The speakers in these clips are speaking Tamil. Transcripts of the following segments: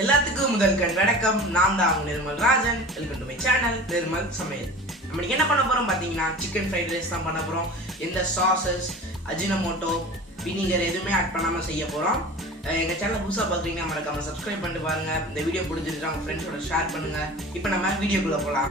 எல்லாத்துக்கும் முதல் வணக்கம். நான் தான் Nirmal Rajan. Welcome to my channel Nirmal சமையல். நம்ம என்ன பண்ண போறோம் பாத்தீங்கன்னா சிக்கன் ஃப்ரைட் ரைஸ் தான் பண்ண போறோம். எந்த சாசஸ், அஜினோமோட்டோ, வினிகர் எதுவுமே ஆட் பண்ணாம செய்ய போறோம். எங்க சேனல் புதுசா பாக்குறீங்கன்னா மறக்காம சப்ஸ்கிரைப் பண்ணிட்டு பாருங்க. இந்த வீடியோ பிடிச்சிருந்தா உங்க ஃப்ரெண்ட்ஸோட ஷேர் பண்ணுங்க. இப்போ நம்ம வீடியோக்குள்ள போலாம்.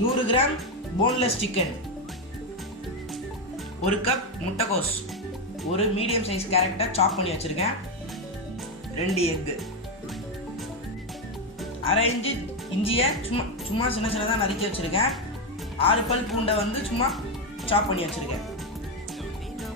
நூறு கிராம் போன்லெஸ் சிக்கன், 1 கப் முட்டைகோஸ், ஒரு மீடியம் சைஸ் கேரட்டை சாப் பண்ணி வச்சிருக்கேன், 2 எக்கு, அரை இன்ச்சு இஞ்சியை சும்மா சின்ன சின்னதாக நறுக்கி வச்சிருக்கேன், 6 பல் பூண்டை வந்து சும்மா சாப் பண்ணி வச்சிருக்கேன்,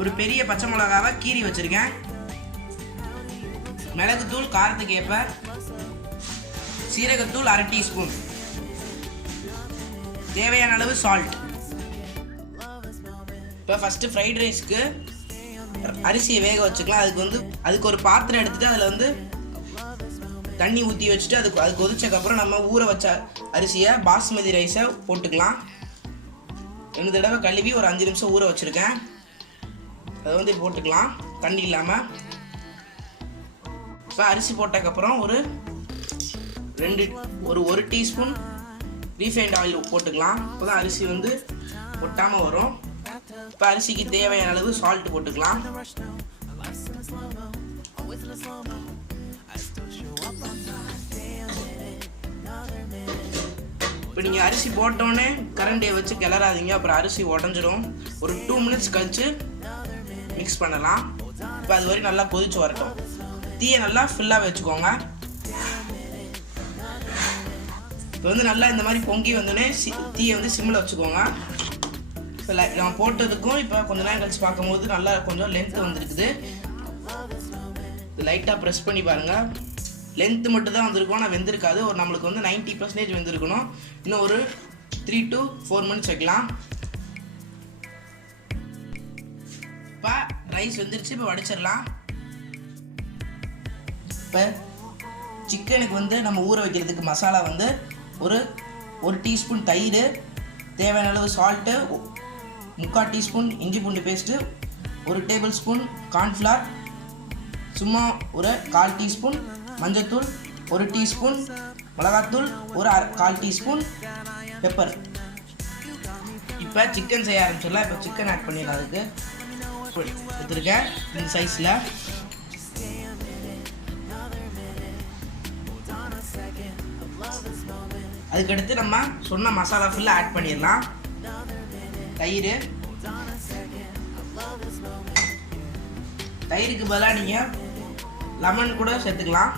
ஒரு பெரிய பச்சை மிளகாவை கீறி வச்சிருக்கேன், மிளகுத்தூள் காரத்துக்கு ஏற்ப, சீரகத்தூள் 1/2 டீஸ்பூன், தேவையான அளவு சால்ட். இப்போ ஃபஸ்ட்டு ஃப்ரைட் ரைஸ்க்கு அரிசியை வேக வச்சுக்கலாம். அதுக்கு ஒரு பாத்திரம் எடுத்துகிட்டு அதில் வந்து தண்ணி ஊற்றி வச்சுட்டு அது கொதிச்சக்கப்புறம் நம்ம ஊற வச்ச அரிசியை பாஸ்மதி ரைஸை போட்டுக்கலாம். 2 தடவை கழுவி ஒரு 5 நிமிஷம் ஊற வச்சுருக்கேன். அதை வந்து போட்டுக்கலாம் தண்ணி இல்லாமல். இப்போ அரிசி போட்டதுக்கப்புறம் ஒரு டீஸ்பூன் ரீஃபைண்ட் ஆயில் போட்டுக்கலாம். இப்போ தான் அரிசி வந்து ஒட்டாமல் வரும். இப்போ அரிசிக்கு தேவையான அளவு சால்ட் போட்டுக்கலாம். இப்போ நீங்கள் அரிசி போட்டோன்னே கரண்டியை வச்சு கிளறாதீங்க, அப்புறம் அரிசி உடஞ்சிடும். ஒரு 2 மினிட்ஸ் கழிச்சு மிக்ஸ் பண்ணலாம். இப்போ அது வரைக்கும் நல்லா கொதிச்சு வரட்டும். தீயை நல்லா ஃபில்லாக வச்சுக்கோங்க. இப்போ வந்து நல்லா இந்த மாதிரி பொங்கி வந்தோடனே தீயை வந்து சிம்மில் வச்சுக்கோங்க. இப்போ நம்ம போட்டதுக்கும் இப்போ கொஞ்ச நேரம் கழிச்சு பார்க்கும்போது நல்லா கொஞ்சம் லென்த்து வந்துருக்குது. லைட்டாக ப்ரெஸ் பண்ணி பாருங்கள். லென்த்து மட்டும் தான் வந்திருக்கும், ஆனால் வெந்திருக்காது. நம்மளுக்கு வந்து 90% வெந்திருக்கணும். இன்னும் ஒரு 3 to 4 மினிட்ஸ் வைக்கலாம். இப்போ ரைஸ் வெந்துருச்சு. இப்போ வடிச்சிடலாம். இப்போ சிக்கனுக்கு வந்து நம்ம ஊற வைக்கிறதுக்கு மசாலா வந்து ஒரு டீஸ்பூன் தயிர், தேவையான அளவு சால்ட்டு, 3/4 டீஸ்பூன் இஞ்சி பூண்டு பேஸ்ட்டு, 1 டேபிள் ஸ்பூன் கார்ன்ஃப்ளவர், சும்மா ஒரு 1/4 டீஸ்பூன் மஞ்சத்தூள், 1 டீஸ்பூன் மிளகாத்தூள், ஒரு 1/4 டீஸ்பூன் பெப்பர். இப்போ சிக்கன் செய்ய ஆரம்பிச்சிடலாம். இப்போ சிக்கன் ஆட் பண்ணிடலாம். அதுக்கு எடுத்துருக்கேன் இந்த சைஸில். அதுக்கடுத்து நம்ம சொன்ன மசாலா ஃபுல்லாக ஆட் பண்ணிடலாம். தயிருக்கு பதிலாக நீங்கள் லெமன் கூட சேர்த்துக்கலாம்.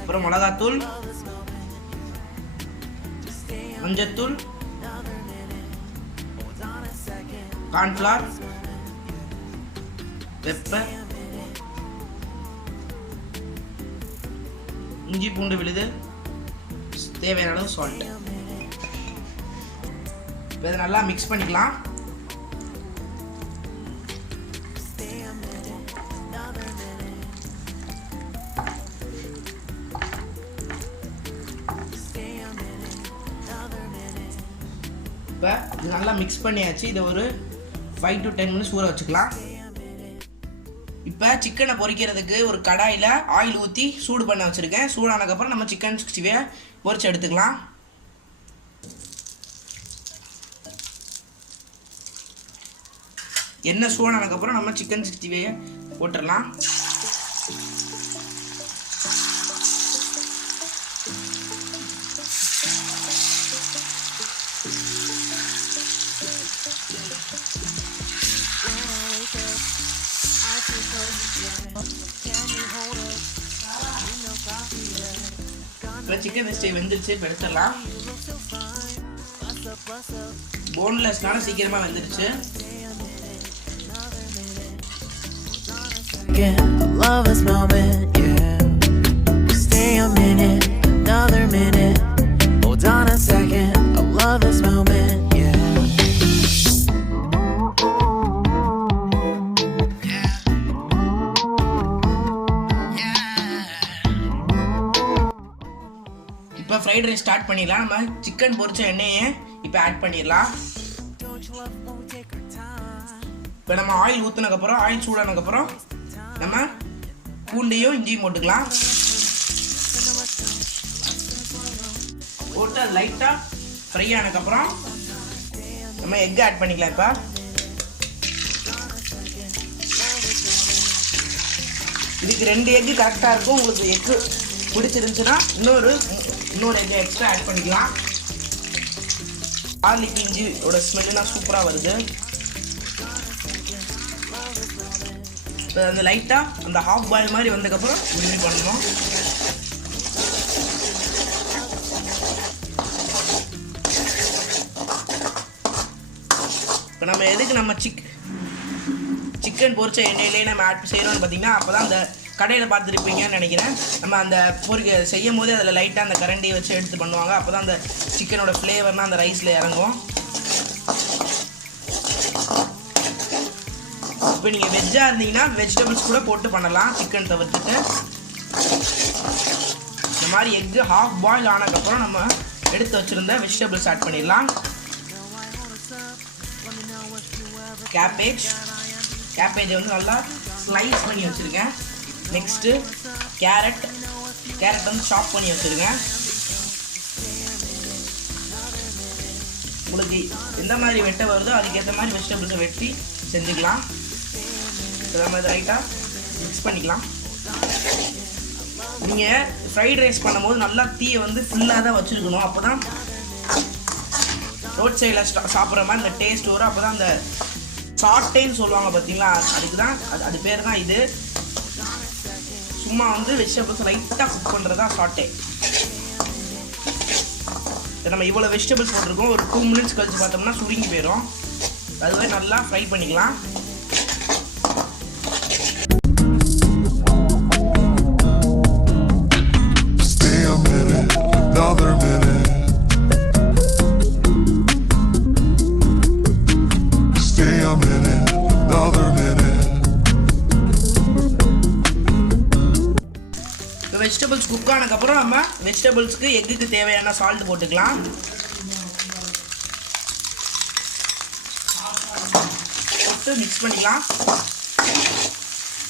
அப்புறம் மிளகாத்தூள், மஞ்சத்தூள், கார்ன்ஃப்ளவர், பெப்பர், இஞ்சி பூண்டு விழுது, தேவையான அளவு சால்ட். இப்போ இதை நல்லா மிக்ஸ் பண்ணிக்கலாம். இப்போ இது நல்லா மிக்ஸ் பண்ணியாச்சு. இதை ஒரு 5 to 10 மினிட்ஸ் ஊற வச்சுக்கலாம். இப்போ சிக்கனை பொரிக்கிறதுக்கு ஒரு கடாயில் ஆயில் ஊற்றி சூடு பண்ண வச்சுருக்கேன். சூடானதுக்கப்புறம் நம்ம சிக்கன் 60 பொரிச்சு எடுத்துக்கலாம். எண்ணெய் சூடானதுக்கப்புறம் நம்ம சிக்கன் 60 போட்டுடலாம். இப்போ சிக்கன் 60 வெந்துருச்சு. இப்போ எடுத்துடலாம். போன்லெஸ்னால சீக்கிரமாக வெந்துருச்சு. Love this moment, yeah. Stay a minute, another minute. Hold on a second. I love this moment, yeah. Fried fried rice start பண்ணிடலாம். நம்ம சிக்கன் பொரிச்ச எண்ணெயை இப்போ ஆட் பண்ணிடலாம். இப்போ நம்ம ஆயில் ஊற்றினதுக்கப்புறம் ஆயில் சூடானதுக்கப்புறம் நம்ம பூண்டையும் இஞ்சியும் போட்டுக்கலாம். போட்டு அது லைட்டாக ஃப்ரை ஆனதுக்கப்புறம் நம்ம எக் ஆட் பண்ணிக்கலாம். இப்போ இதுக்கு 2 எக்கு கரெக்டாக இருக்கும். உங்களுக்கு எக்கு பிடிச்சிருந்துச்சுன்னா இன்னொரு எக்கு எக்ஸ்ட்ரா ஆட் பண்ணிக்கலாம். கார்லிக் இஞ்சியோட ஸ்மெல்லுனா சூப்பராக வருது. இப்போ அந்த லைட்டாக அந்த ஹாஃப் பாயில் மாதிரி வந்ததுக்கப்புறம் இப்படி பண்ணணும். இப்போ நம்ம எதுக்கு நம்ம சிக்கன் பொரிச்ச எண்ணெயிலே நம்ம ஆட் செய்யணும்னு பார்த்தீங்கன்னா அப்போ தான் அந்த கடையில் பார்த்துருப்பீங்கன்னு நினைக்கிறேன். நம்ம அந்த செய்யும் போதே அதில் லைட்டாக அந்த கரண்டியை வச்சு எடுத்து பண்ணுவாங்க. அப்போ தான் அந்த சிக்கனோட ஃப்ளேவர்னால் அந்த ரைஸில் இறங்கும். இப்போ நீங்கள் வெஜ்ஜாக இருந்தீங்கன்னா வெஜிடபிள்ஸ் கூட போட்டு பண்ணலாம். சிக்கன் தவிர்த்துட்டு இந்த மாதிரி எக்கு ஹாஃப் பாயில் ஆனதுக்கப்புறம் நம்ம எடுத்து வச்சுருந்த வெஜிடபிள்ஸ் ஆட் பண்ணிடலாம். கேபேஜை வந்து நல்லா ஸ்லைஸ் பண்ணி வச்சுருக்கேன். நெக்ஸ்ட்டு கேரட் வந்து சாப் பண்ணி வச்சுருக்கேன். உங்களுக்கு எந்த மாதிரி வெட்ட வருதோ அதுக்கேற்ற மாதிரி வெஜிடபிள்ஸை வெட்டி செஞ்சுக்கலாம். நம்ம இதை ரைட்டாக மிக்ஸ் பண்ணிக்கலாம். நீங்கள் ஃப்ரைட் ரைஸ் பண்ணும்போது நல்லா தீயை வந்து ஃபுல்லாக தான் வச்சுருக்கணும். அப்போ தான் ரோட் சைடில் சாப்பிட்ற மாதிரி அந்த டேஸ்ட் வரும். அப்போ தான் அந்த சாட்டேன்னு சொல்லுவாங்க பார்த்தீங்களா, அதுக்கு தான் அது பேர் தான் இது. சும்மா வந்து வெஜிடபிள்ஸ் லைட்டாக குக் பண்ணுறது தான் சாட்டே. நம்ம இவ்வளோ வெஜிடபிள்ஸ் போட்டிருக்கோம். ஒரு 2 மினிட்ஸ் கழிச்சு பார்த்தோம்னா சுருங்கி போயிடும். அதுவே நல்லா ஃப்ரை பண்ணிக்கலாம். வெஜிடபிள்ஸ் குக் ஆனதுக்கப்புறம் நம்ம வெஜிடபிள்ஸ்க்கு எக்குக்கு தேவையான சால்ட் போட்டுக்கலாம். போட்டு மிக்ஸ் பண்ணிக்கலாம்.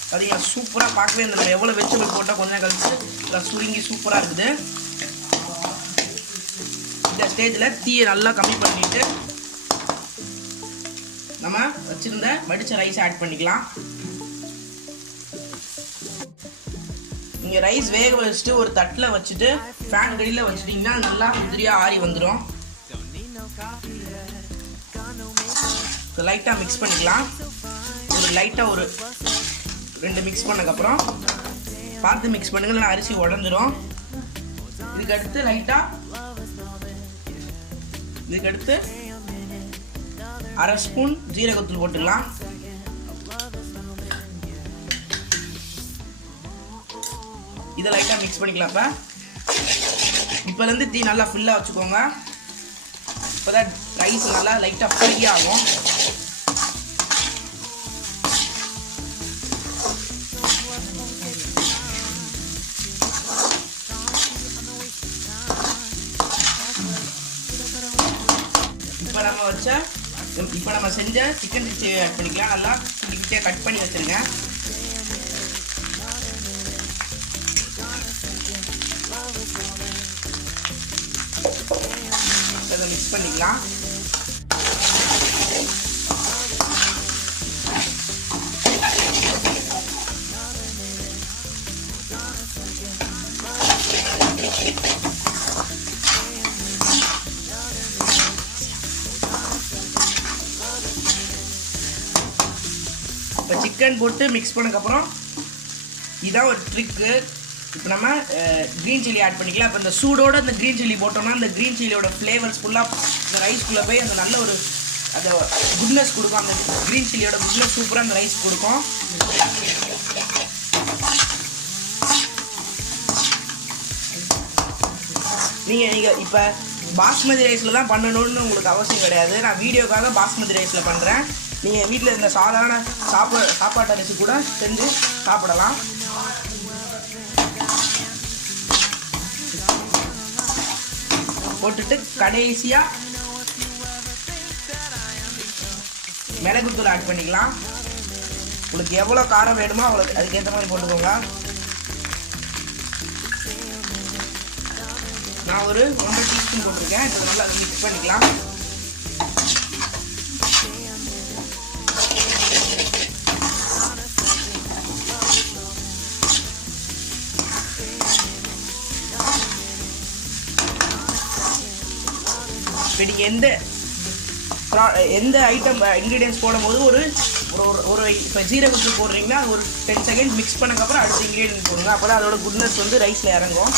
பார்த்தீங்கன்னா சூப்பராக பார்க்கவே இந்த நம்ம எவ்வளோ வெஜிடபிள் போட்டால் கொஞ்சம் கழிச்சு சுருங்கி சூப்பராக இருக்குது. இந்த ஸ்டேஜில் தீயை நல்லா கம்மி பண்ணிட்டு நம்ம வச்சுருந்த வடித்த ரைஸ் ஆட் பண்ணிக்கலாம். நீங்கள் ரைஸ் வேக வச்சுட்டு ஒரு தட்டில் வச்சுட்டு ஃபேன் கடியில் வச்சுட்டிங்கன்னா நல்லா உதிரியாக ஆறி வந்துடும். லைட்டாக மிக்ஸ் பண்ணிக்கலாம். ஒரு 2 மிக்ஸ் பண்ணதுக்கப்புறம் பார்த்து மிக்ஸ் பண்ணுங்க, இல்லைனா அரிசி உடஞ்சிரும். இதுக்கடுத்து இதுக்கடுத்து 1/2 ஸ்பூன் ஜீரகத்தூள் போட்டுக்கலாம். இதை லைட்டாக மிக்ஸ் பண்ணிக்கலாம். இப்போலேருந்து தீ நல்லா ஃபுல்லாக வச்சுக்கோங்க. இப்போ தான் ரைஸ் நல்லா லைட்டாக ஃப்ரை ஆகும். இப்போ நம்ம செஞ்ச சிக்கன் சிக்ஸ்டி ஆட் பண்ணிக்கலாம். நல்லா குட்டியாக கட் பண்ணி வச்சுருங்க. அதை மிக்ஸ் பண்ணிக்கலாம். இப்போ சிக்கன் போட்டு மிக்ஸ் பண்ணதுக்கப்புறம் இதான் ஒரு ட்ரிக்கு. இப்போ நம்ம க்ரீன் சில்லி ஆட் பண்ணிக்கலாம். இப்போ இந்த சூடோட இந்த க்ரீன் சில்லி போட்டோம்னா இந்த க்ரீன் சில்லியோட ஃப்ளேவர்ஸ் ஃபுல்லாக இந்த ரைஸ்க்குள்ளே போய் அந்த நல்ல ஒரு அந்த குட்னஸ் கொடுக்கும். அந்த க்ரீன் சில்லியோட குட்னஸ் சூப்பராக அந்த ரைஸ் கொடுக்கும். நீங்கள் இப்போ பாஸ்மதி ரைஸில் தான் பண்ணணும்னு உங்களுக்கு அவசியம் கிடையாது. நான் வீடியோக்காக பாஸ்மதி ரைஸில் பண்ணுறேன். நீங்கள் வீட்டில் இந்த சாதாரண சாப்பாட்டு அரிசி கூட செஞ்சு சாப்பிடலாம். போட்டுட்டு கடைசியாக மிளகுத்தூள் ஆட் பண்ணிக்கலாம். உங்களுக்கு எவ்வளோ காரம் வேணுமோ அவ்வளோ அதுக்கேற்ற மாதிரி போட்டுக்கோங்க. நான் ஒரு 1.5 டீஸ்பூன் போட்டிருக்கேன். இப்போ நல்லா அதை மிக்ஸ் பண்ணிக்கலாம். இப்போ நீங்கள் எந்த ஐட்டம் இன்க்ரீடியன்ஸ் போடும்போது ஒரு இப்போ ஜீரகத்தூள் போடுறீங்கன்னா ஒரு 10 செகண்ட் மிக்ஸ் பண்ணக்கப்புறம் அடுத்த இன்க்ரீடியன்ட் போடுங்க. அப்போ தான் அதோட குட்னஸ் வந்து ரைஸில் இறங்கும்.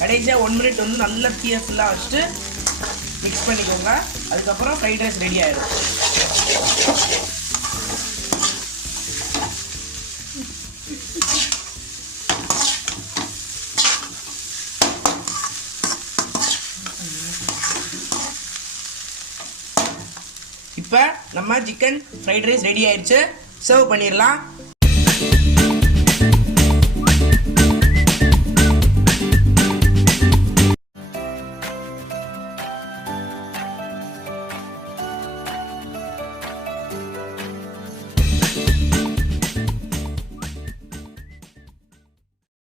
கடைசியாக 1 மினிட் வந்து நல்லா தீயை ஃபுல்லாக வச்சுட்டு மிக்ஸ் பண்ணிக்கோங்க. அதுக்கப்புறம் ஃப்ரைட் ரைஸ் ரெடி ஆயிடும். இப்போ நம்ம சிக்கன் ஃப்ரைட் ரைஸ் ரெடி ஆயிடுச்சு. சர்வ் பண்ணிடலாம்.